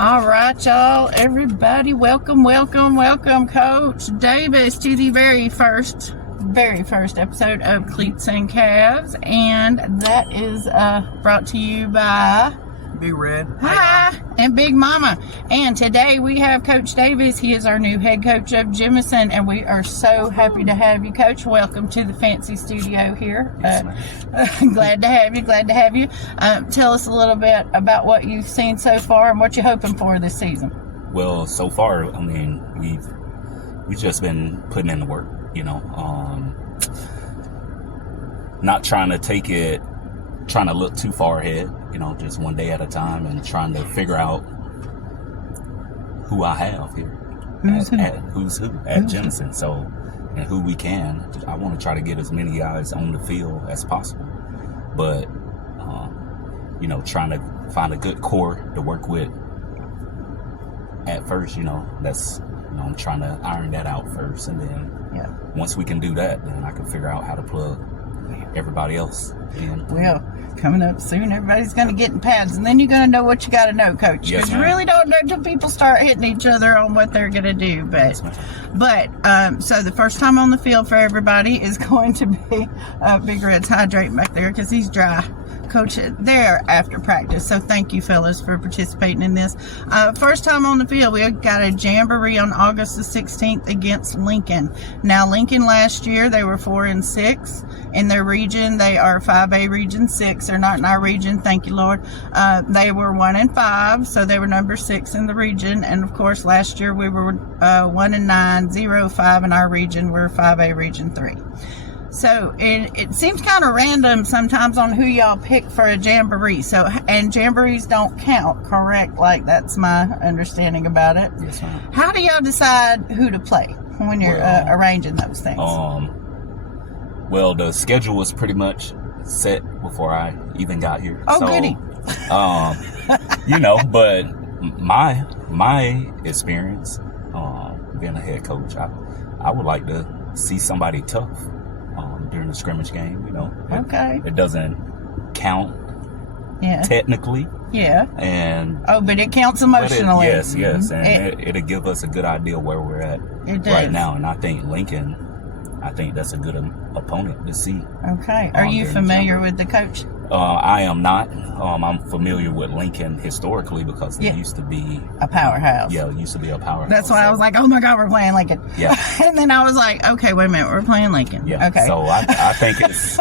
All right, y'all, everybody, welcome Coach Davis to the very first episode of Cleats and Calves, and that is brought to you by Big Red. Hi, and Big Mama. And today we have Coach Davis. He is our new head coach of Jemison, and we are so happy to have you, Coach. Welcome to the fancy studio here. Glad to have you. Tell us a little bit about what you've seen so far and what you're hoping for this season. Well, so far, I mean, we've just been putting in the work, not trying to look too far ahead, just one day at a time, and trying to figure out who I have here, who's who at Jemison. So, and who we can. I want to try to get as many guys on the field as possible, but trying to find a good core to work with at first. That's I'm trying to iron that out first, and then once we can do that, then I can figure out how to plug everybody else in. Well, coming up soon, everybody's going to get in pads, and then you're going to know what you got to know, Coach. Because you really don't know until people start hitting each other on what they're going to do. But so the first time on the field for everybody is going to be Big Red's hydrating back there because he's dry. Coach there after practice. So thank you, fellas, for participating in this. First time on the field, we got a jamboree on August the 16th against Lincoln. Now, Lincoln last year, they were 4-6 in their region. They are 5A Region 6. They're not in our region. Thank you, Lord. They were 1-5, so they were number 6 in the region. And of course, last year we were 1-9, 0-5 in our region. We're 5A Region 3. So it seems kind of random sometimes on who y'all pick for a jamboree. So, and jamborees don't count, correct? Like, that's my understanding about it. Yes, ma'am. How do y'all decide who to play when you're arranging those things? Well, the schedule was pretty much set before I even got here. Oh, goody. But my experience being a head coach, I would like to see somebody tough during the scrimmage game. Okay. It doesn't count technically. Yeah. But it counts emotionally. Yes, and it'll give us a good idea where we're at right now. And I think Lincoln, that's a good opponent to see. Okay. Are you familiar with the coach? I am not. I'm familiar with Lincoln historically because they used to be a powerhouse. It used to be a powerhouse. That's why I was like, oh my God, we're playing Lincoln. Yeah. And then I was like, okay, wait a minute, we're playing Lincoln. Yeah. Okay. So I think it's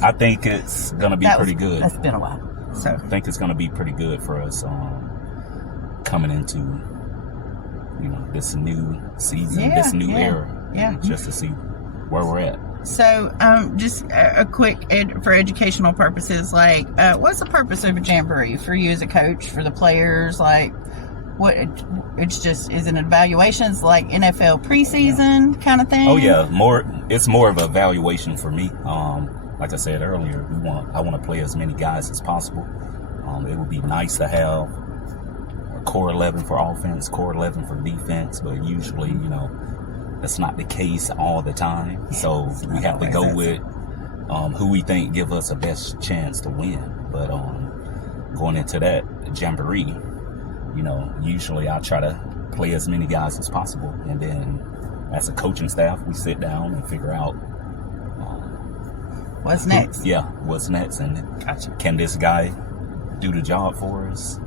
I think it's gonna be pretty good. That's been a while. So I think it's gonna be pretty good for us coming into this new season, this new era. Yeah. Just to see where we're at. So, just a quick for educational purposes, like, what's the purpose of a jamboree for you as a coach, for the players? Like, what it's just is an evaluations like NFL preseason kind of thing? Oh yeah, it's more of an evaluation for me. Like I said earlier, I want to play as many guys as possible. It would be nice to have a core 11 for offense, core 11 for defense, but usually, that's not the case all the time. So we have to go with who we think give us the best chance to win. But going into that jamboree, usually I try to play as many guys as possible. And then as a coaching staff, we sit down and figure out what's next. What's next. And can this guy do the job for us?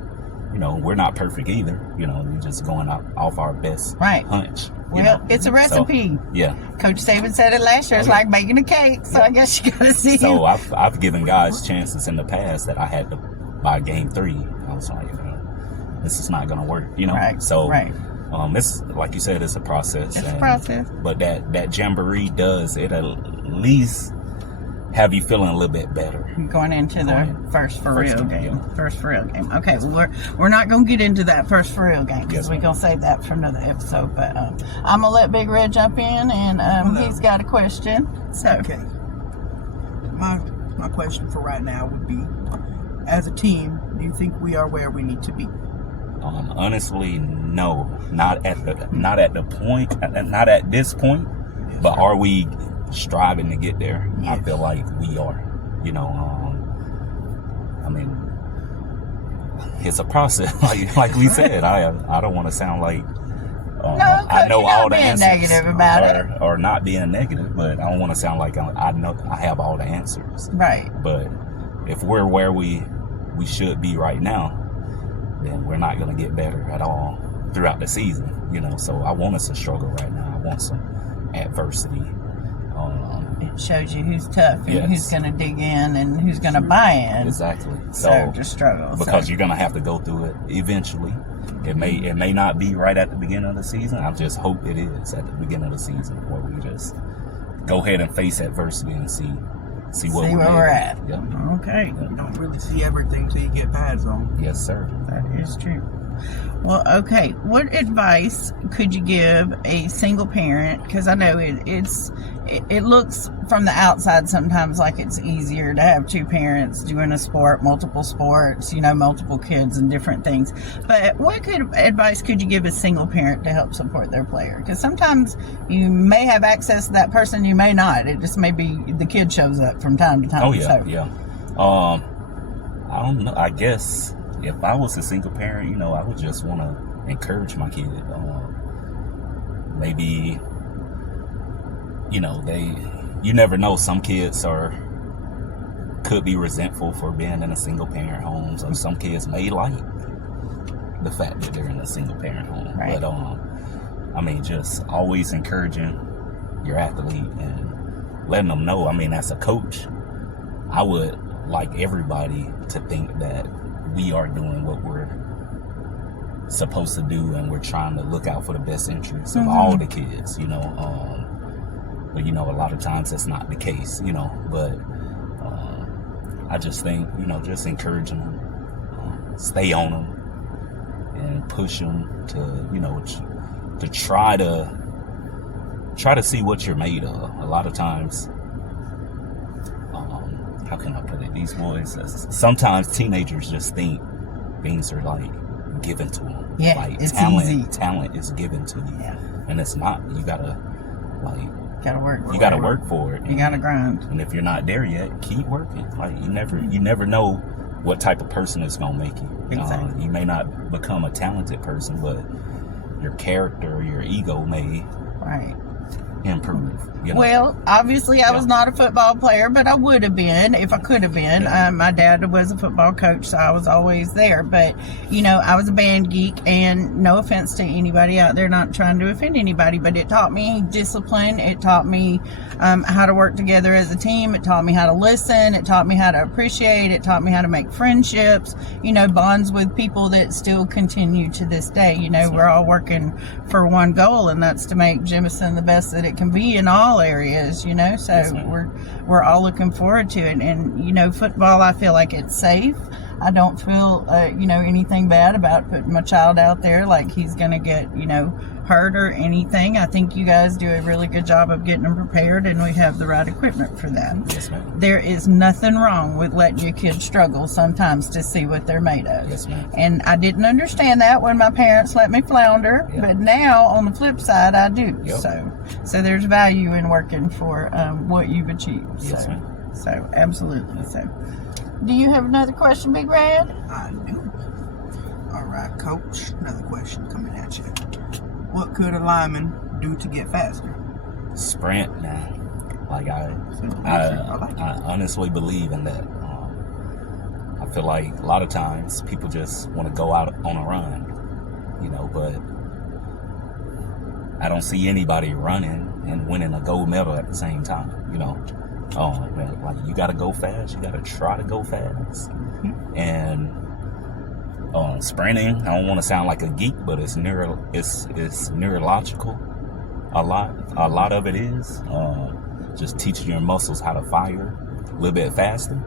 We're not perfect either. We're just going off our best hunch. Well, it's a recipe. So, Coach Saban said it last year. It's like baking a cake. So I guess you got to see. So I've given guys chances in the past that I had to, by game 3, I was like, this is not going to work. It's like you said, it's a process. It's a process. But that jamboree does it at least have you feeling a little bit better going into the first for real game. First for real game. Okay, well, we're not going to get into that first for real game because we're going to save that for another episode. But I'm going to let Big Red jump in, and he's got a question. So, okay, my question for right now would be, as a team, do you think we are where we need to be? Honestly, no, not at this point. But are we striving to get there? I feel like we are. it's a process. Like we said, I don't want to sound like Coach, I know you're all not the being answers negative about it. or not being negative, but I don't want to sound like I know I have all the answers. Right. But if we're where we should be right now, then we're not going to get better at all throughout the season. So I want us to struggle right now. I want some adversity. It shows you who's tough and Yes. who's going to dig in and who's going to buy in. Exactly. So just struggle. Because you're going to have to go through it eventually. It may not be right at the beginning of the season. I just hope it is at the beginning of the season, where we just go ahead and face adversity and see where we're at. Yep. Okay. You don't really see everything till you get pads on. Yes, sir. That is true. Well, okay. What advice could you give a single parent? Because I know it looks from the outside sometimes like it's easier to have two parents doing a sport, multiple sports, multiple kids and different things. But what advice could you give a single parent to help support their player? Because sometimes you may have access to that person, you may not. It just may be the kid shows up from time to time. Oh yeah, yeah. I don't know. I guess if I was a single parent, I would just want to encourage my kid. Maybe, you never know. Some kids could be resentful for being in a single parent home. So some kids may like the fact that they're in a single parent home. Right. But just always encouraging your athlete and letting them know. As a coach, I would like everybody to think that we are doing what we're supposed to do, and we're trying to look out for the best interests of all the kids, but a lot of times that's not the case, but I just think, just encouraging them, stay on them and push them to try to see what you're made of. A lot of times, how can I put it? These boys, sometimes teenagers just think things are like given to them. Yeah, like it's talent, easy. Talent is given to you, and it's not. You gotta work. You gotta work for it. You gotta grind. And if you're not there yet, keep working. Like you never know what type of person is gonna make you. Exactly. You may not become a talented person, but your character, your ego may improve. Well, obviously I was not a football player, but I would have been if I could have been. Yeah. My dad was a football coach, so I was always there. But, I was a band geek, and no offense to anybody out there, not trying to offend anybody, but it taught me discipline. It taught me how to work together as a team. It taught me how to listen. It taught me how to appreciate. It taught me how to make friendships, bonds with people that still continue to this day. We're all working for one goal, and that's to make Jemison the best that it can be in all areas, so Yes, we're all looking forward to it. And football, I feel like it's safe. I don't feel anything bad about putting my child out there like he's gonna get hurt or anything. I think you guys do a really good job of getting them prepared, and we have the right equipment for that. Yes, ma'am. There is nothing wrong with letting your kids struggle sometimes to see what they're made of. Yes, ma'am. And I didn't understand that when my parents let me flounder, but now on the flip side, I do. Yep. So there's value in working for what you've achieved. Yes, ma'am. So absolutely. So, do you have another question, Big Red? I do. All right, Coach. Another question coming at you. What could a lineman do to get faster? Sprint, man. Like I honestly believe in that. I feel like a lot of times people just want to go out on a run, but I don't see anybody running and winning a gold medal at the same time, man, like you got to go fast. You got to try to go fast. And sprinting, I don't want to sound like a geek, but it's neurological. A lot of it is just teaching your muscles how to fire a little bit faster,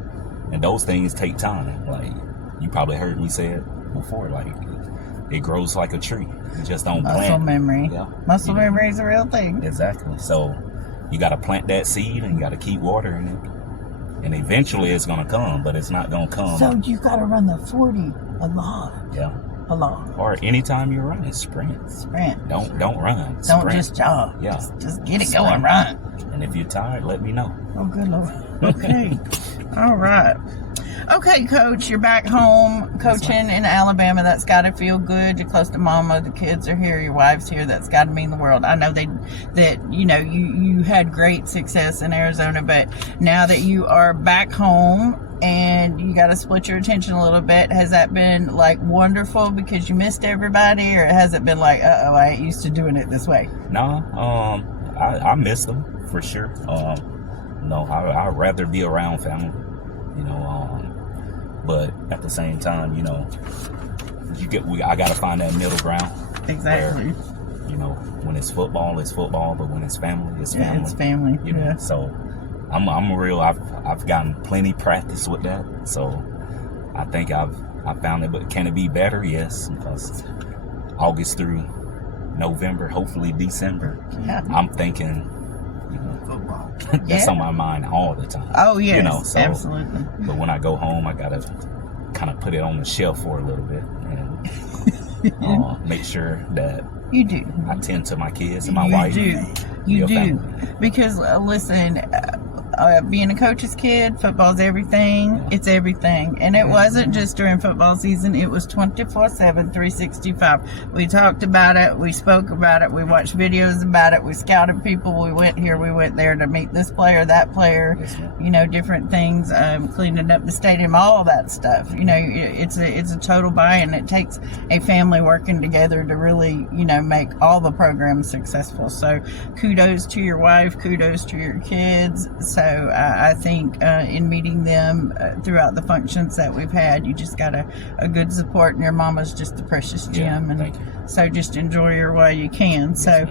and those things take time. Like you probably heard me say it before, like it grows like a tree. You just don't plant. Muscle memory. Yeah. Muscle memory is a real thing. Exactly. So you got to plant that seed, and you got to keep watering it, and eventually it's gonna come. But it's not gonna come. So you got to run the 40 a lot. Yeah. A lot. Or anytime you're running, sprint. Don't run. Don't Sprint. just jog. Yeah. Just get it Sprint. going. Run. And if you're tired, let me know. Oh, good Lord. Okay. All right. Okay, Coach, you're back home coaching in Alabama. That's got to feel good. You're close to mama. The kids are here. Your wife's here. That's got to mean the world. I know that you had great success in Arizona, but now that you are back home and you got to split your attention a little bit, has that been like wonderful because you missed everybody, or has it been like, I ain't used to doing it this way? No, I miss them for sure. No, I'd rather be around family, but at the same time, I got to find that middle ground. Exactly. Where, when it's football, but when it's family, it's family. Yeah, it's family. So I'm real. I've gotten plenty practice with that. So I think I've found it. But can it be better? Yes, because August through November, hopefully December, I'm thinking. Football. That's on my mind all the time. Oh, yes, so, absolutely. But when I go home, I got to kind of put it on the shelf for a little bit and make sure that you do. I tend to my kids and my wife. You do. Because, listen, being a coach's kid, football's everything. Yeah. It's everything. And it wasn't just during football season. It was 24/7, 365. We talked about it. We spoke about it. We watched videos about it. We scouted people. We went here. We went there to meet this player, that player. Yes, different things. Cleaning up the stadium, all that stuff. It's a total buy-in. It takes a family working together to really, make all the programs successful. So kudos to your wife. Kudos to your kids. So I think in meeting them throughout the functions that we've had, you just got a good support, and your mama's just a precious gem. Thank you. So just enjoy her while you can. So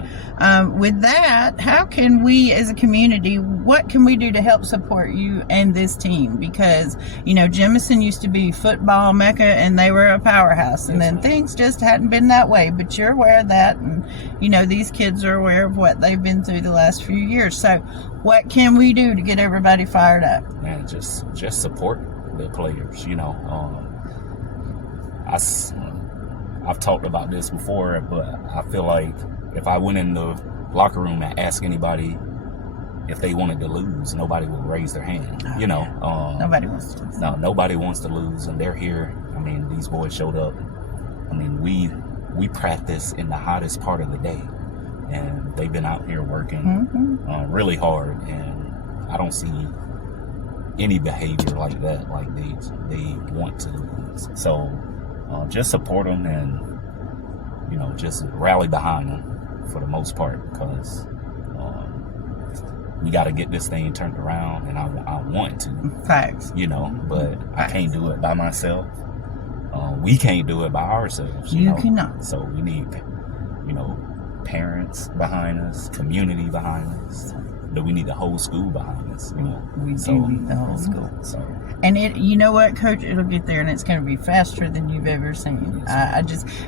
with that, how can we as a community, what can we do to help support you and this team? Because, Jemison used to be football mecca and they were a powerhouse. And then things just hadn't been that way. But you're aware of that. And, these kids are aware of what they've been through the last few years. So what can we do to get everybody fired up? Man, just support the players, I've talked about this before, but I feel like if I went in the locker room and asked anybody if they wanted to lose, nobody would raise their hand. Nobody wants to lose. No, nobody wants to lose, and they're here. I mean, these boys showed up. I mean, we practice in the hottest part of the day, and they've been out here working really hard, and I don't see any behavior like that, like they want to lose. So just support them and, just rally behind them for the most part, because we got to get this thing turned around, and I want to. Facts. But I can't do it by myself. We can't do it by ourselves. You cannot. So we need, parents behind us, community behind us. But we need the whole school behind us. We do need the whole school. So. And you know what, Coach? It'll get there, and it's going to be faster than you've ever seen.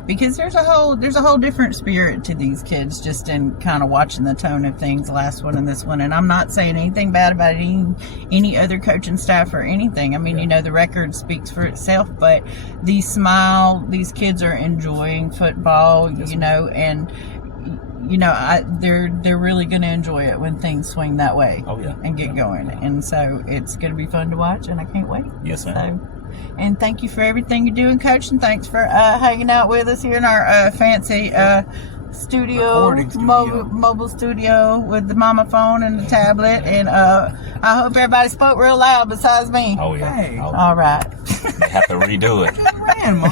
Because there's a whole different spirit to these kids, just in kind of watching the tone of things, last one and this one. And I'm not saying anything bad about any other coaching staff or anything. I mean, the record speaks for itself. But these kids are enjoying football, and. They're really going to enjoy it when things swing that way. Oh, yeah. And get going. And so it's going to be fun to watch, and I can't wait. Yes, ma'am. And thank you for everything you're doing, Coach, and thanks for hanging out with us here in our fancy studio, mobile studio with the mama phone and the tablet. And I hope everybody spoke real loud besides me. Oh, yeah. Hey. All right. Have to redo it. Man, Mom.